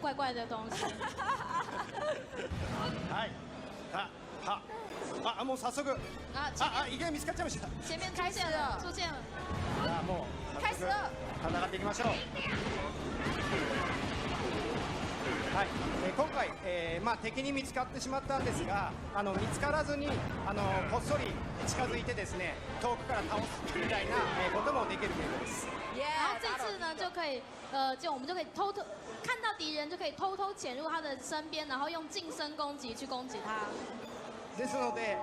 怪怪的东西。はい。もう早速。意外見つかっちゃいました。前面出现了，出现了。もう早速戦っていきましょう。はい、今回、敵に見つかってしまったんですが、見つからずにこっそり近づいてですね、遠くから倒すみたいな、こともできるゲームです。然后这次呢，就可以我们就可以偷偷看到敌人，就可以偷偷潜入他的身边，然后用近身攻击去攻击他。ですので、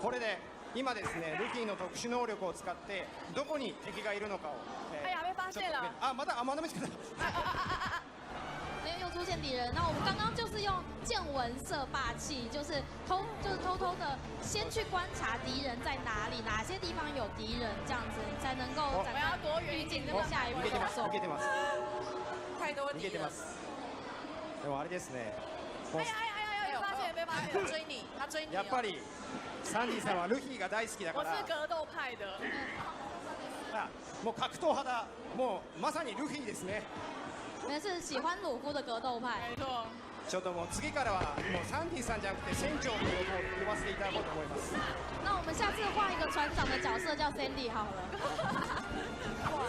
これで今ですね、ルフィの特殊能力を使ってどこに敵がいるのかを、被发现了。まだ見つけた。又出现敌人，那我们刚刚就是用见闻色霸气，就是偷偷的先去观察敌人在哪里，哪些地方有敌人，这样子才能够展开预警那么下一步动作。太多敌人。でもあれですね。被发现，他追你。やっぱりサンディさんはルフィが大好きだから。我是格斗派的。もう格闘派だ。もうまさにルフィですね。是喜欢鲁夫的格斗派。没错。ちょっともう次からはもうサンディさんじゃなくて船長と呼ばせていただこうと思います。那我们下次换一个船长的角色叫 Sandy 好了。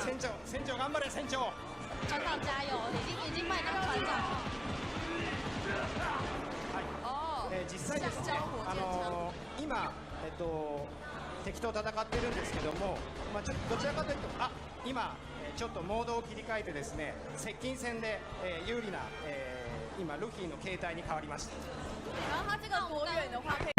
船長頑張れ船長。船长加油！已经卖当船长了。実際ですね、今、敵と戦ってるんですけども、どちらかというと、今、ちょっとモードを切り替えてですね、接近戦で、有利な、今、ルフィの形態に変わりました。然后他这个多远的话可以。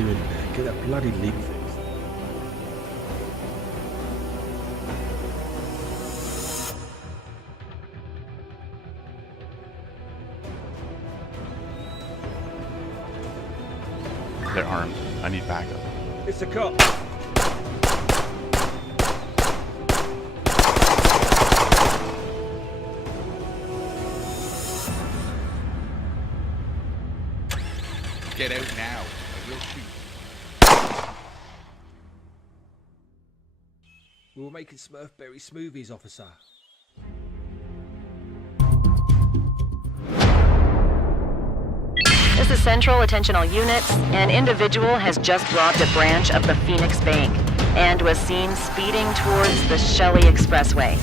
doing in there? Get that bloody leak fixed. They're armed. I need backup. It's a cop. Get out now. I will shoot. We were making Smurfberry smoothies, officer. This is Central, attention all units. An individual has just robbed a branch of the Phoenix Bank and was seen speeding towards the Shelley Expressway.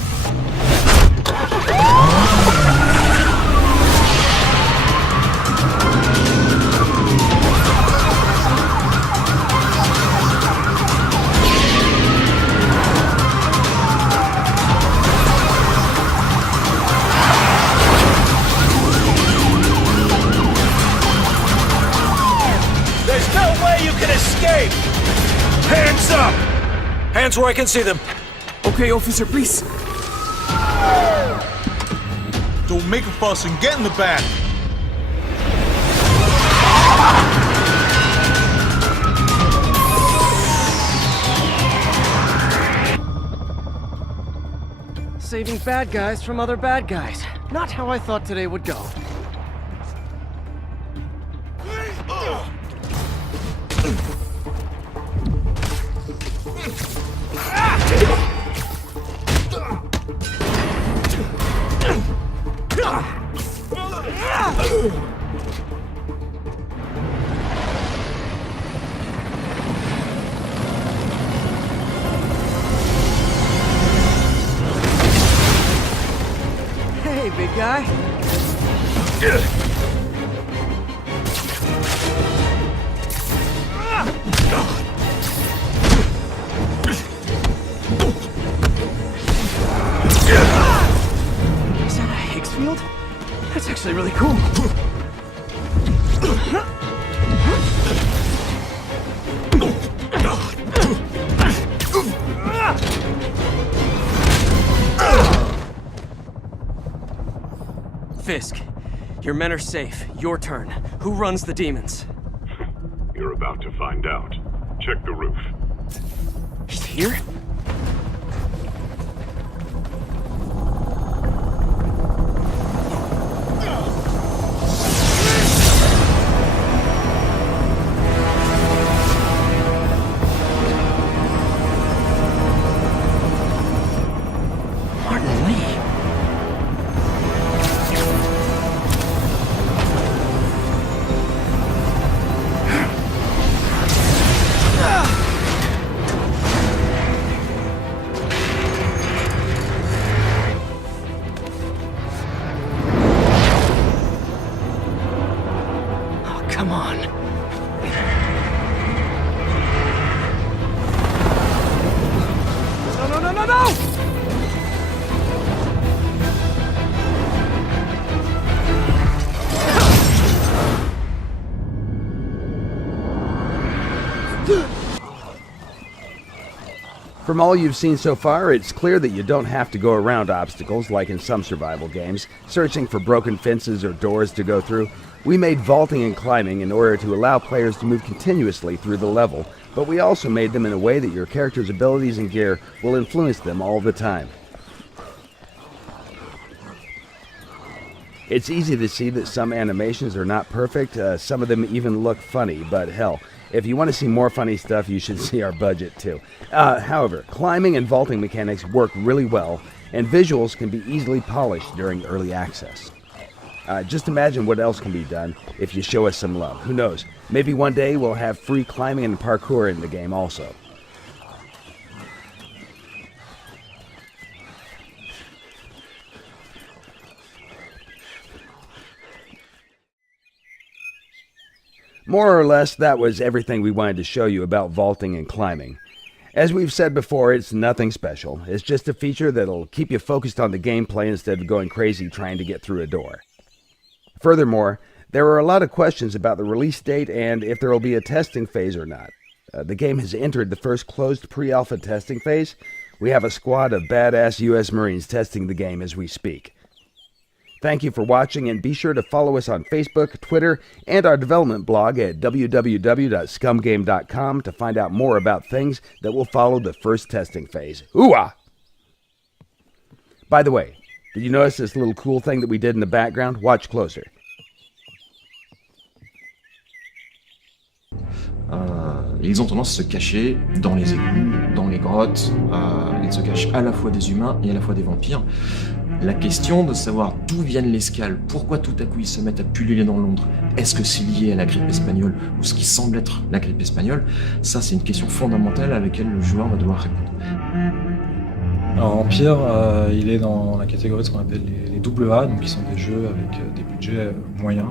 There's no way you can escape! Hands up! Hands where I can see them. Okay, officer, please. Don't make a fuss and get in the back. Saving bad guys from other bad guys. Not how I thought today would go. Hey, big guy. Is that a Higgs field? That's actually really cool. Fisk, your men are safe. Your turn. Who runs the demons? You're about to find out. Check the roof. He's here? Martin Lee. Oh, come on. No, no, no, no, no! From all you've seen so far, it's clear that you don't have to go around obstacles like in some survival games, searching for broken fences or doors to go through. We made vaulting and climbing in order to allow players to move continuously through the level, but we also made them in a way that your character's abilities and gear will influence them all the time. It's easy to see that some animations are not perfect, some of them even look funny, but hell, if you want to see more funny stuff, you should see our budget too. However, climbing and vaulting mechanics work really well, and visuals can be easily polished during early access. Just imagine what else can be done if you show us some love. Who knows, maybe one day we'll have free climbing and parkour in the game also. More or less, that was everything we wanted to show you about vaulting and climbing. As we've said before, it's nothing special. It's just a feature that'll keep you focused on the gameplay instead of going crazy trying to get through a door. Furthermore, There are a lot of questions about the release date and if there will be a testing phase or not. The game has entered the first closed pre-alpha testing phase. We have a squad of badass U.S. Marines testing the game as we speak. Thank you for watching, and be sure to follow us on Facebook, Twitter, and our development blog at www.scumgame.com to find out more about things that will follow the first testing phase. Ooh-ah! By the way, did you notice this little cool thing that we did in the background? Watch closer. Ils ont tendance à se cacher dans les égouts, dans les grottes. Ils se cachent à la fois des humains et à la fois des vampires. La question de savoir d'où viennent les scales, pourquoi tout à coup ils se mettent à pulluler dans Londres, est-ce que c'est lié à la grippe espagnole ou ce qui semble être la grippe espagnole, ça c'est une question fondamentale à laquelle le joueur va devoir répondre. Alors Empire, il est dans la catégorie de ce qu'on appelle les AA, donc qui sont des jeux avec des budgets moyens.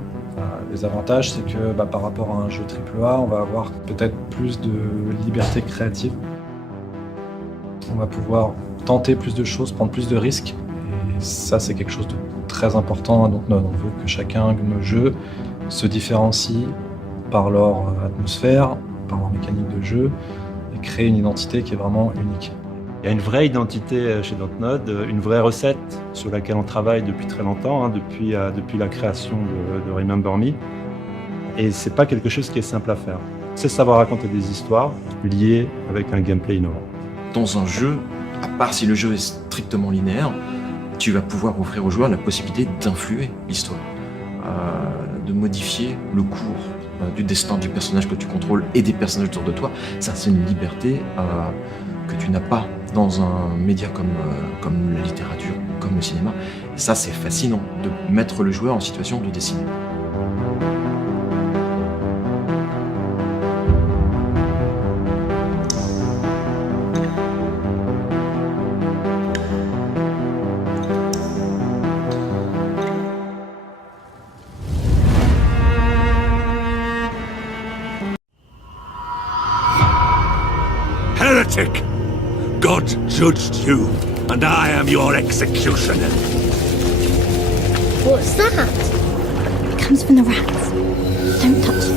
Les avantages, c'est que par rapport à un jeu AAA, on va avoir peut-être plus de liberté créative. On va pouvoir tenter plus de choses, prendre plus de risques. Et ça, c'est quelque chose de très important. Donc on veut que chacun de nos jeux se différencie par leur atmosphère, par leur mécanique de jeu, et créer une identité qui est vraiment unique. Il y a une vraie identité chez Dontnod, une vraie recette sur laquelle on travaille depuis très longtemps, depuis la création de Remember Me. Et c'est pas quelque chose qui est simple à faire. C'est savoir raconter des histoires liées avec un gameplay innovant. Dans un jeu, à part si le jeu est strictement linéaire, tu vas pouvoir offrir aux joueurs la possibilité d'influer l'histoire, de modifier le cours du destin du personnage que tu contrôles et des personnages autour de toi. Ça, c'est une liberté que tu n'as pas dans un média comme la littérature, comme le cinéma. Et ça, c'est fascinant, de mettre le joueur en situation de décider. Heretic! God judged you, and I am your executioner. What's that? It comes from the rats. Don't touch it.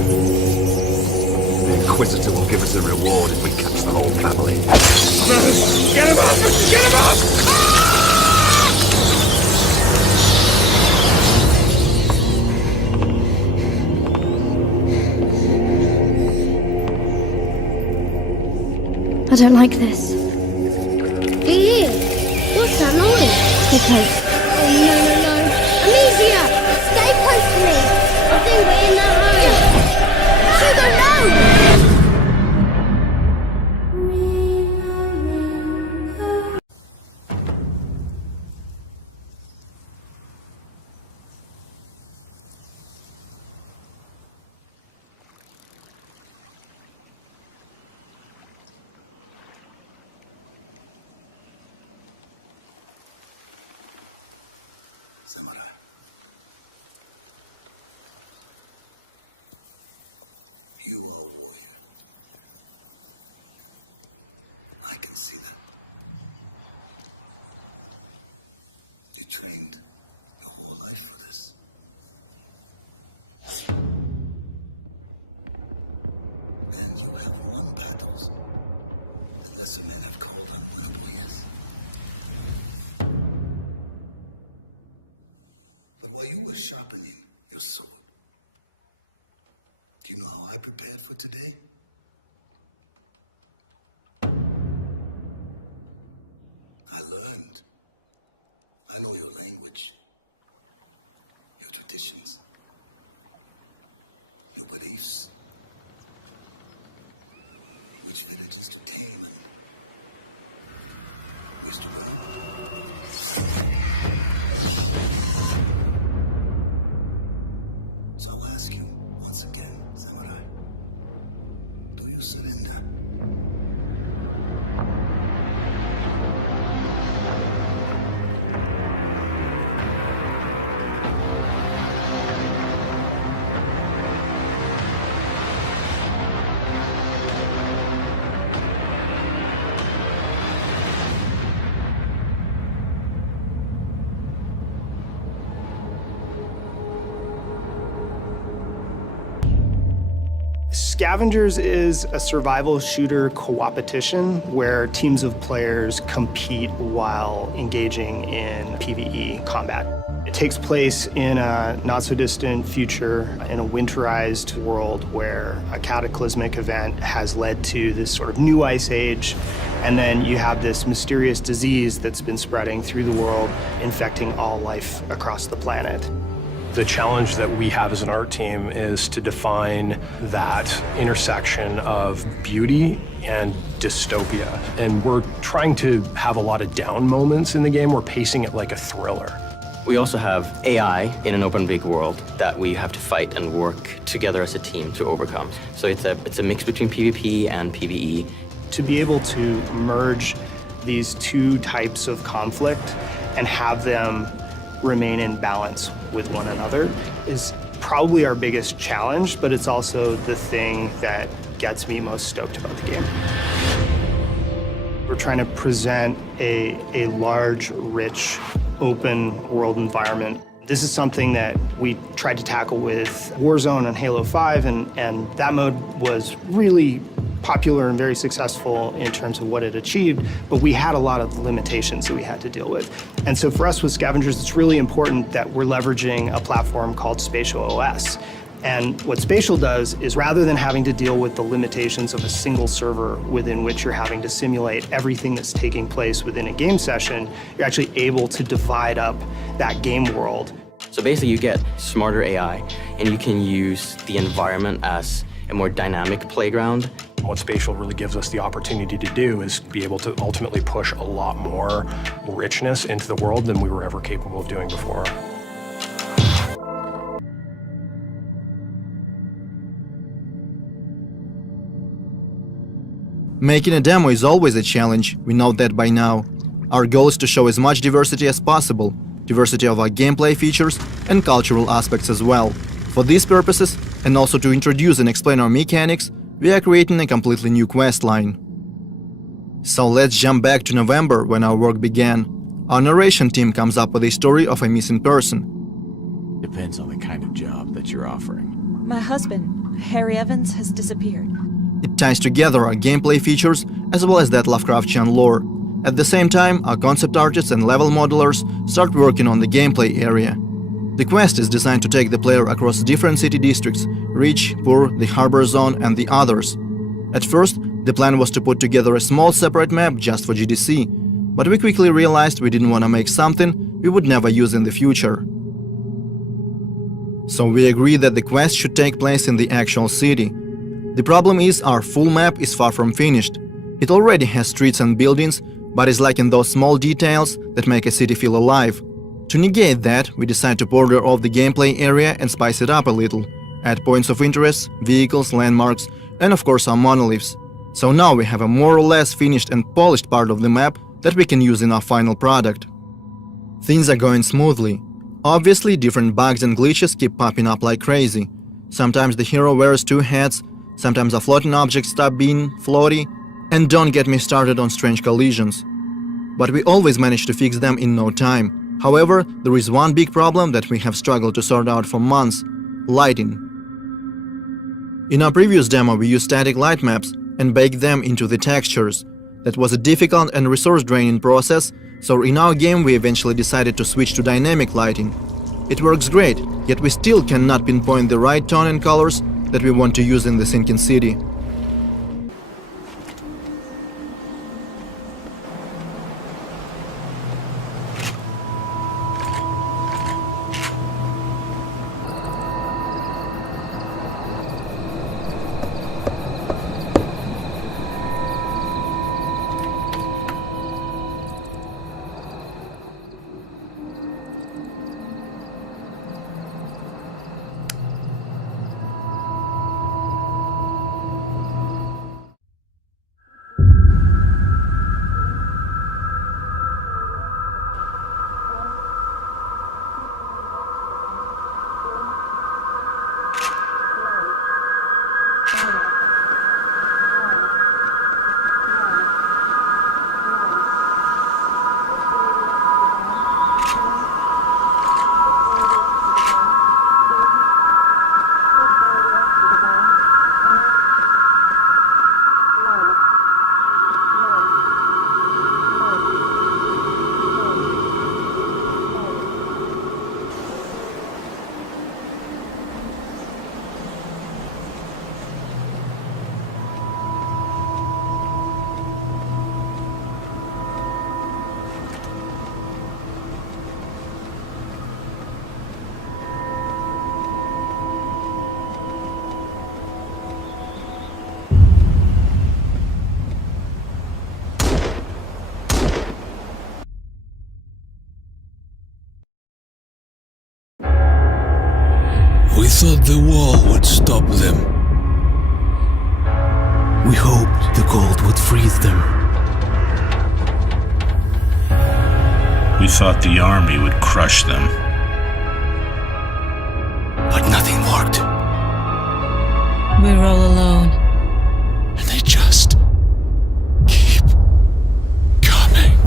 The Inquisitor will give us a reward if we catch the whole family. Get him up! Get him up! I don't like this. Hey, what's that noise? Stay close. Oh, no. Amicia! Stay close to me! I think we're in that home. Sugar, no! Scavengers is a survival shooter co-opetition where teams of players compete while engaging in PvE combat. It takes place in a not-so-distant future in a winterized world where a cataclysmic event has led to this sort of new ice age, and then you have this mysterious disease that's been spreading through the world, infecting all life across the planet. The challenge that we have as an art team is to define that intersection of beauty and dystopia. And we're trying to have a lot of down moments in the game. We're pacing it like a thriller. We also have AI in an open big world that we have to fight and work together as a team to overcome. So it's a mix between PvP and PvE. To be able to merge these two types of conflict and have them remain in balance with one another is probably our biggest challenge, but it's also the thing that gets me most stoked about the game. We're trying to present a large, rich, open world environment. This is something that we tried to tackle with Warzone and Halo 5, and that mode was really popular and very successful in terms of what it achieved, but we had a lot of limitations that we had to deal with. And so for us with Scavengers, it's really important that we're leveraging a platform called Spatial OS. And what Spatial does is rather than having to deal with the limitations of a single server within which you're having to simulate everything that's taking place within a game session, you're actually able to divide up that game world. So basically you get smarter AI and you can use the environment as a more dynamic playground. What Spatial really gives us the opportunity to do is be able to ultimately push a lot more richness into the world than we were ever capable of doing before. Making a demo is always a challenge, we know that by now. Our goal is to show as much diversity as possible, diversity of our gameplay features and cultural aspects as well. For these purposes, and also to introduce and explain our mechanics, we are creating a completely new quest line. So let's jump back to November when our work began. Our narration team comes up with a story of a missing person. Depends on the kind of job that you're offering. My husband, Harry Evans, has disappeared. It ties together our gameplay features as well as that Lovecraftian lore. At the same time, our concept artists and level modelers start working on the gameplay area. The quest is designed to take the player across different city districts: Rich, Poor, the Harbor Zone and the others. At first, the plan was to put together a small separate map just for GDC, but we quickly realized we didn't want to make something we would never use in the future. So we agreed that the quest should take place in the actual city. The problem is our full map is far from finished. It already has streets and buildings, but is lacking those small details that make a city feel alive. To negate that, we decide to border off the gameplay area and spice it up a little, add points of interest, vehicles, landmarks, and of course our monoliths. So now we have a more or less finished and polished part of the map that we can use in our final product. Things are going smoothly. Obviously, different bugs and glitches keep popping up like crazy. Sometimes the hero wears two hats, sometimes a floating object stop being floaty, and don't get me started on strange collisions. But we always manage to fix them in no time. However, there is one big problem that we have struggled to sort out for months: lighting. In our previous demo, we used static light maps and baked them into the textures. That was a difficult and resource-draining process, so in our game we eventually decided to switch to dynamic lighting. It works great, yet we still cannot pinpoint the right tone and colors that we want to use in the sinking city. We thought the wall would stop them. We hoped the cold would freeze them. We thought the army would crush them. But nothing worked. We're all alone. And they just keep coming.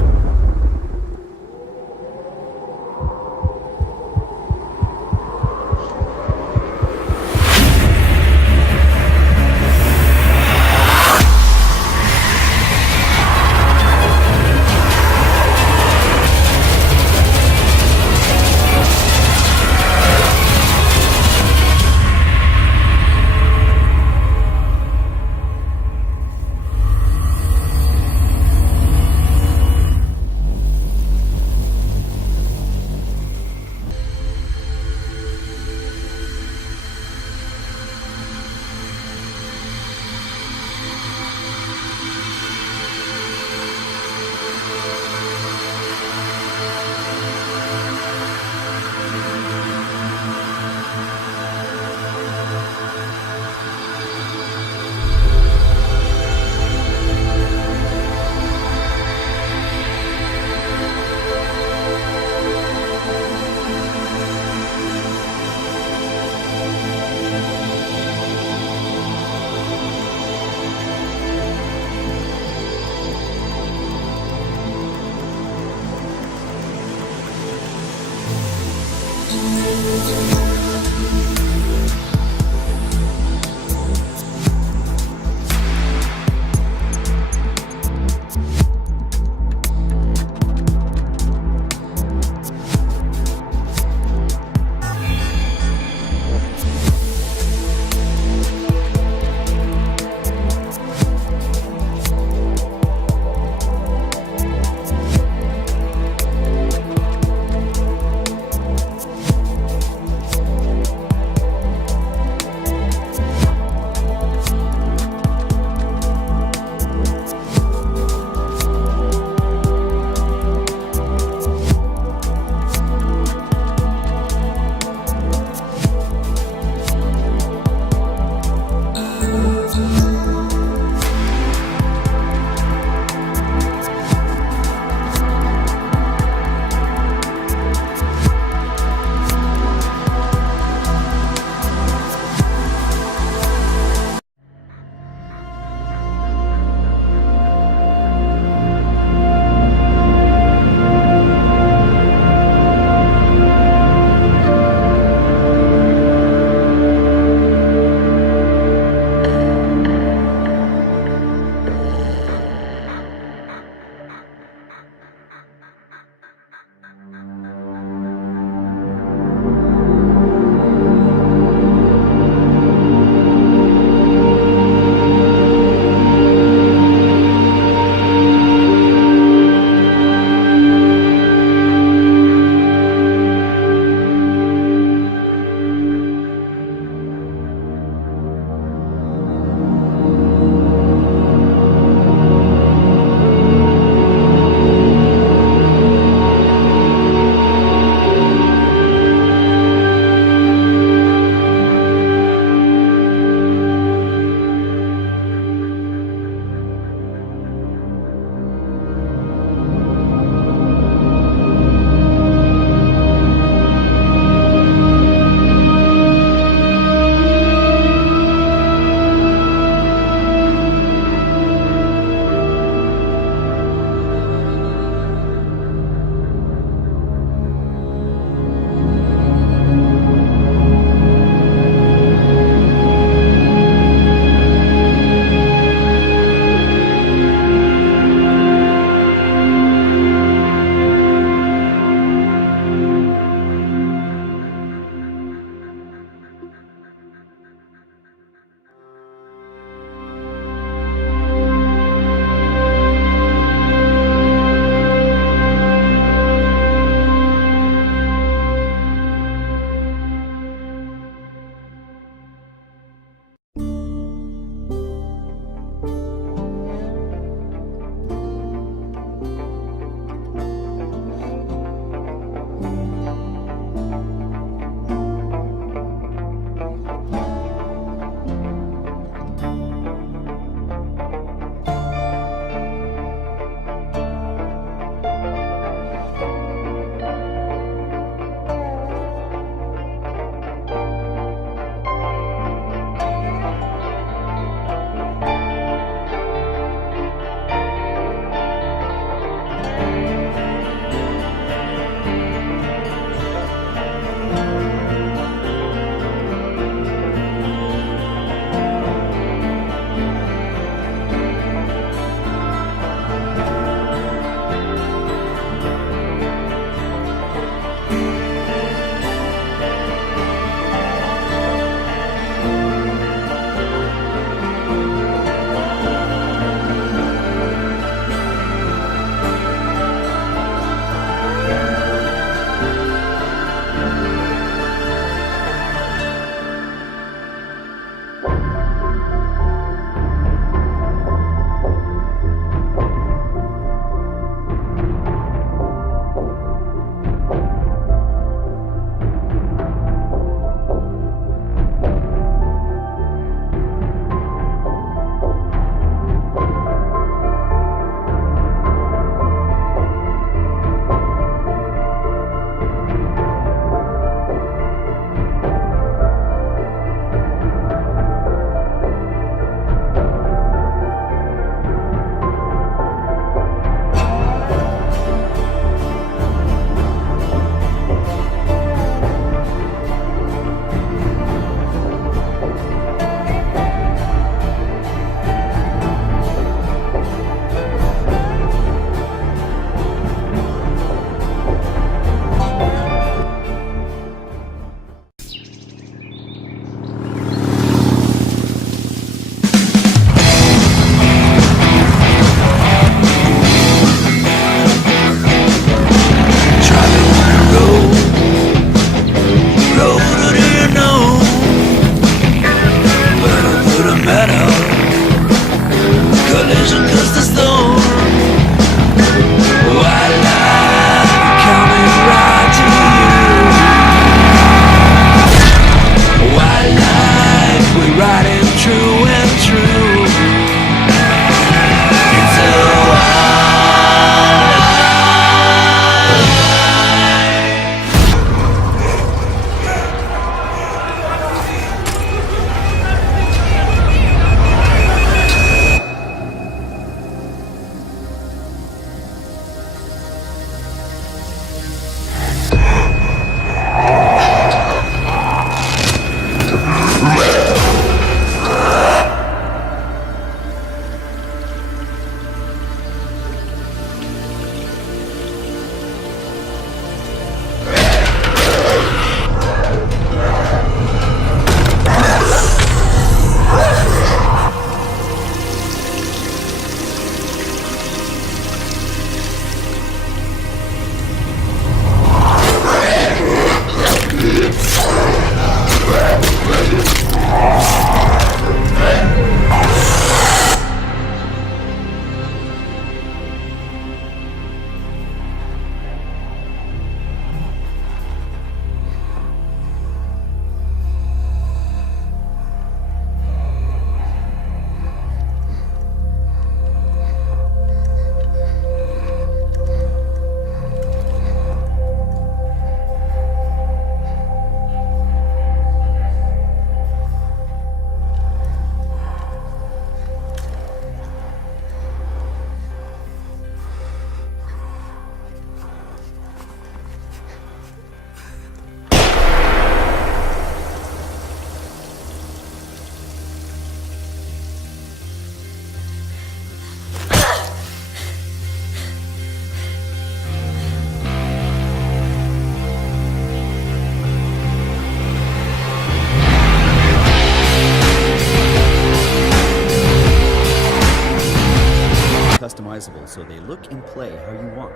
look and play how you want.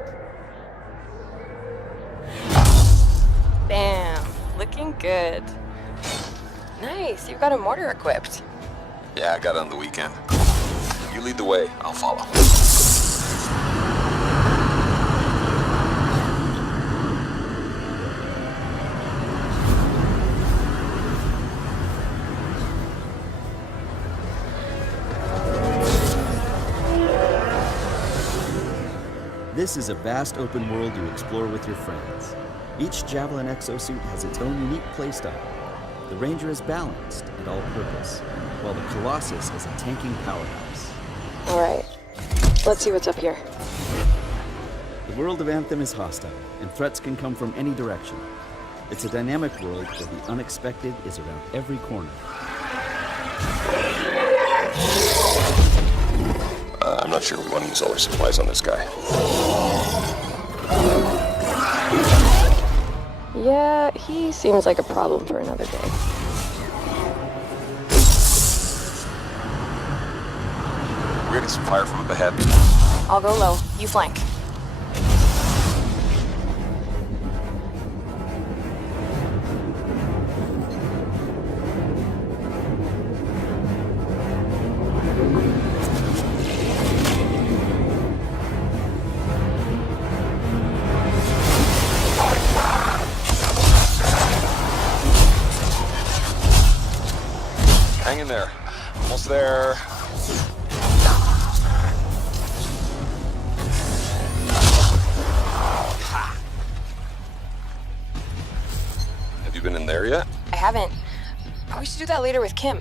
Bam, looking good. Nice, you've got a mortar equipped. Yeah, I got it on the weekend. You lead the way, I'll follow. This is a vast open world to explore with your friends. Each Javelin exosuit has its own unique playstyle. The Ranger is balanced and all-purpose, while the Colossus is a tanking powerhouse. Alright, let's see what's up here. The world of Anthem is hostile, and threats can come from any direction. It's a dynamic world where the unexpected is around every corner. I'm not sure we want to use all our supplies on this guy. Yeah, he seems like a problem for another day. We're getting some fire from up ahead. I'll go low, you flank. Hang in there. Almost there. Have you been in there yet? I haven't. We should do that later with Kim.